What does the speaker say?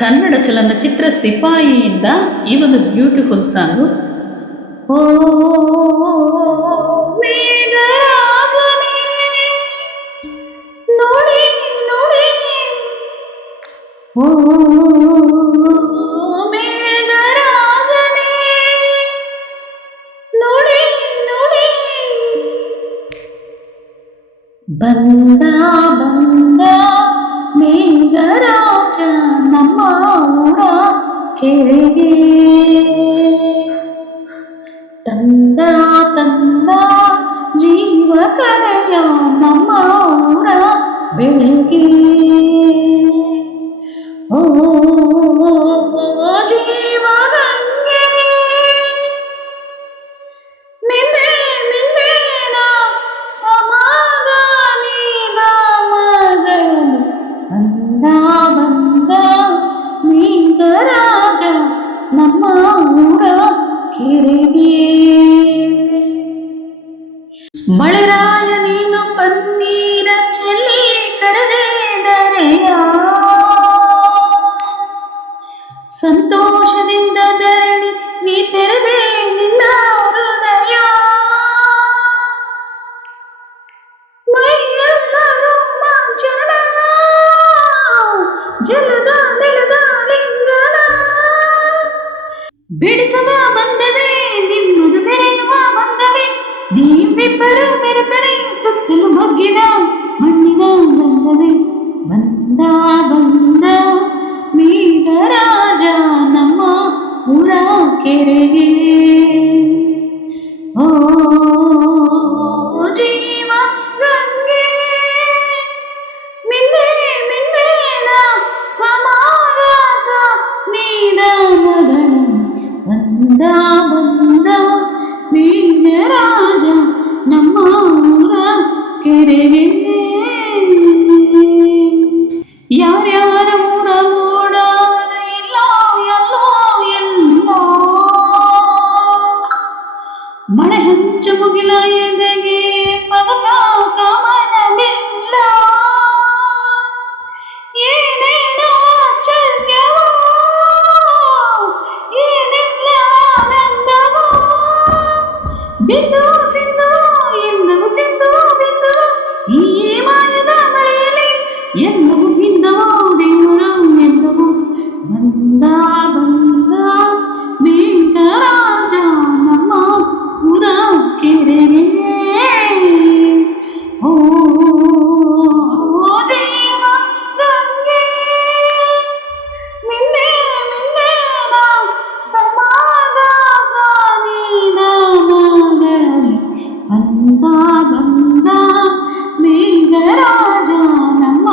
ಕನ್ನಡ ಚಲನಚಿತ್ರ ಸಿಪಾಯಿಯಿಂದ ಈ ಒಂದು ಬ್ಯೂಟಿಫುಲ್ ಸಾಂಗು. ಓ ಮೇಘರಾಜನೇ ನೋಡಿ ನೋಡಿ, ಓ ಮೇಘರಾಜನೇ ನೋಡಿ ನೋಡಿ, ಬಂದ ಬಂದ ಮೇಘರಾಜ ನಮ್ಮ ಊರ ಕೆರೆಗೆ, ತಂದ ತಂದ ಜೀವ ಕರೆಯ ನಮ್ಮ ಊರ ಬೆಳಗ್ಗೆ. ಓ ಜೀವ ಗಂಗೆ ನಿಂದೆ ನಿಂದೇನ ಸಮಾಧಾನಿದ ಮಗಳು, ಬಂದ ಬಂದ ಮೇಘರಾಜ ನಮ್ಮ ಊರ ಕೆರೆಗೆ. ಮಳೆರಾಯ ನೀನು ಪನ್ನೀರ ಚೆಲ್ಲಿ ಕರೆದೆ ದರೆಯ, ಸಂತೋಷದಿಂದ ಧರಣಿ ನೀ ತೆರೆದೆ ನಿನ್ನ ಹೃದಯ. ಮೈಯೆಲ್ಲ ರೋಮಾಂಚನ ಜಲದ ನೆಲದ ಲಿಂಗನ, ಬಿಡಿಸವ ಬಂದವೇ ನಿಮ್ಮದು ಮೆರೆಯುವ ಬಂದವೇ, ನೀವಿಬ್ಬರು ಮೆರೆತರೆ ಸುತ್ತಲೂ ಬಗ್ಗಿದ ಮಣ್ಣಿನ ಬಂದವೇ. ಬಂದ ಬಂದ ಮೇಘರಾಜ ನಮ್ಮ ಊರ ಕೆರೆಗೆ. ಓ ಜೀವ ಗಂಗೆ ಮಿಂದೆ ಮಿಂದೇನ ಸಮಾಗಾಸ ನೀದ ಮಗಳು, ಬಂದ ಬಂದ ಮೇಘರಾಜ ನಮ್ಮ ಊರ ಕೆರೆಗೆ. ಯಾರ್ಯಾರ ಊರ ಓಡಾದ ಇಲ್ಲ ಎಲ್ಲೋ ಎಲ್ಲ, ಮಳೆ ಹಂಚು ಮುಗಿಲ ಎದೆಗೆ ಪದಕ ಕಮನವಿಲ್ಲ. ಏನೇನೋ ಆಶ್ಚರ್ಯವೋ ಏನೆಲ್ಲ ಆನಂದವೋ, ಬಿಂದು ಸಿಂಧು ಎಂದವು ಸಿಂಧು ಬಿಂದು, ಈ ಮಾಯದ ಮಳೆಯಲ್ಲಿ ಎಲ್ಲವೂ ಬಿಂದವೋ ದೇವರು ಎಲ್ಲವೂ. ಬಂದ ಬಂದ ಮೇಘರಾಜ ನಮ್ಮ ಊರ ಕೆರೆಗೆ. ಓ ಜೀವ ಗಂಗೆ ಮಿಂದೆ ಮಿಂದೇನ ಸಮಾಗಾಸ ನೀನ ಮಗಳಲ್ಲಿ, ಬಂದ ಬಂದ ಮೇಘರಾಜ ನಮ್ಮ